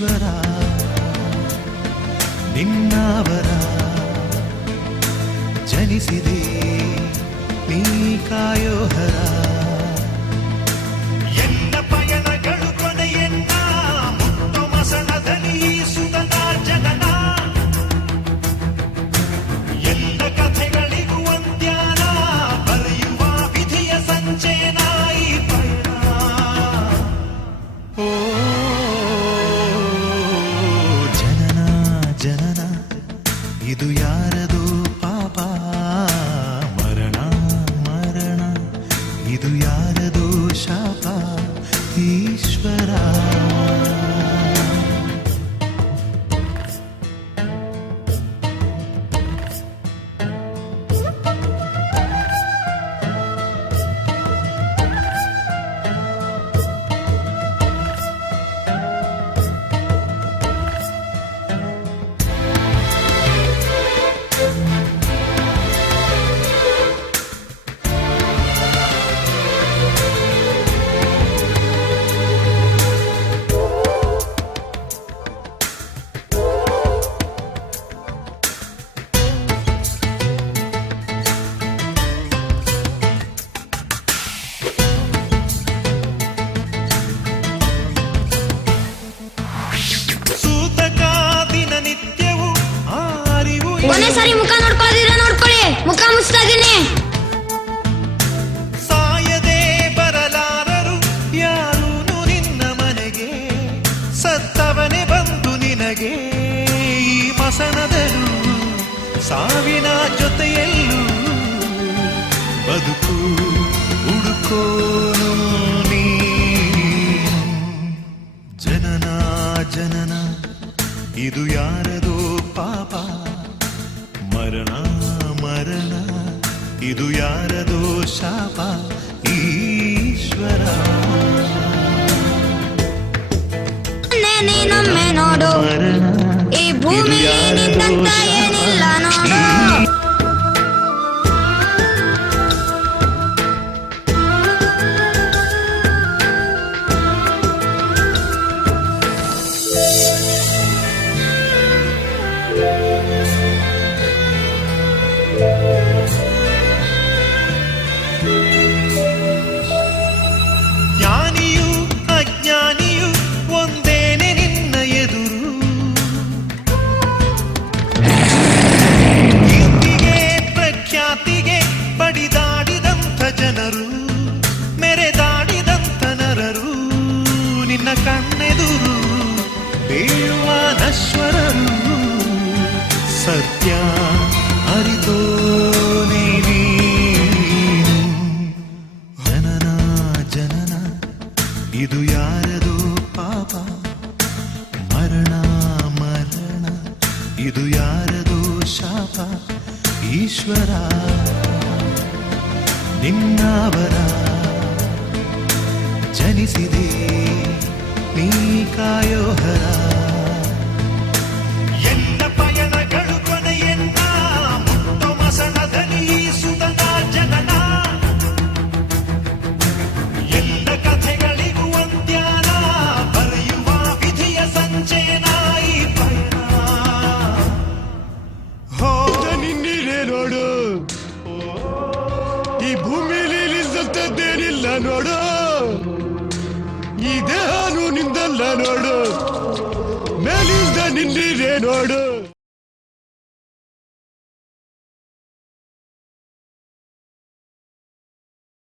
ಈಶ್ವರ ನಿನ್ನವರ ಜನಿಸಿದೆ ನೀ ಕಾಯೋಹರ ಎನ್ನ ಪಯಣಗಳು ಕೊನೆಯನ್ನ ಮುಟ್ಟು ಮಸಣದಲ್ಲಿ ಸುತನ ಜನನ ಎಲ್ಲ ಕಥೆಗಳಿಗೂ ಅಂತ್ಯಾನ ಬರೆಯುವ ವಿಧಿಯ ಸಂಚಯನ ಈ ಪಯಣ. ಓ ಜನನ ಜನನ ಇದು ಯಾರದು ಪಾಪ, ಮರಣ ಮರಣ ಇದು ಯಾರದು ಶಾಪ, ಈಶ್ವರ ಕೊನೆ ಸಾರಿ ಮುಖ ನೋಡ್ಕೊಳ್ಳಿದ್ರೆ ನೋಡ್ಕೊಳ್ಳಿ, ಮುಖ ಮುಚ್ತಾ ಇದೀನಿ. ಸಾಯದೆ ಬರಲಾರರು ಯಾರೂನು ನಿನ್ನ ಮನೆಗೆ, ಸತ್ತವನೇ ಬಂದು ನಿನಗೆ ಈ ಮಸಣದಲ್ಲೂ ಸಾವಿನ ಜೊತೆಯಲ್ಲೂ ಬದುಕು ಹುಡುಕೋನು ನೀನು. ಜನನ ಜನನ ಇದು ಯಾರದೋ ಪಾಪ, ಮರಣ ಮರಣ ಇದು ಯಾರದೋ ಶಾಪ, ಈಶ್ವರ ನೀನೊಮ್ಮೆ ನೋಡು, ಈ ಭೂಮಿ ನಿಂದಂತ ಏನಿಲ್ಲ ನೋಡು. ಜ್ಞಾನಿಯು ಅಜ್ಞಾನಿಯು ಒಂದೇನೆ ನಿನ್ನ ಎದುರು, ಕೀರ್ತಿಗೆ ಪ್ರಖ್ಯಾತಿಗೆ ಬಡಿದಾಡಿದಂಥ ಜನರು, ಮೆರೆದಾಡಿದಂಥ ನರರು ನಿನ್ನ ಕಣ್ಣೆದುರು ಬೀಳುವ ನಶ್ವರರು. ಸತ್ಯ ಅರಿತೋನೇ ನೀನು. ಜನನ ಜನನ ಇದು ಯಾರದೋ ಪಾಪ, ಮರಣ ಮರಣ ಇದು ಯಾರದೋ ಶಾಪ, ಈಶ್ವರ ನಿನ್ನವರ ಜನಿಸಿದೆ ನೀ ಕಾಯೋಹರ. ಎಲ್ಲ ಪಯಣಗಳು ಕೊನೆಯನ್ನ ಮುಟ್ಟು ಮಸಣದಲ್ಲಿ ಸುತನ ಜನನ ಎಲ್ಲ ಕಥೆಗಳಿಗೂ ಅಂತ್ಯಾನ ಬರೆಯುವ ವಿಧಿಯ ಸಂಚಯನ ಈ ಪಯಣ. ಹೋ ನಿನ್ನಿದೆ ನೋಡು, ಈ ಭೂಮಿಲಿ ನಿಲ್ಸತ್ತದ್ದೇನಿಲ್ಲ ನೋಡು, ಈ ದೇಹನು ನಿಂದಲ್ಲ ನೋಡು, ಮೇಲಿಂದ ನಿನ್ನಿದೆ ನೋಡು.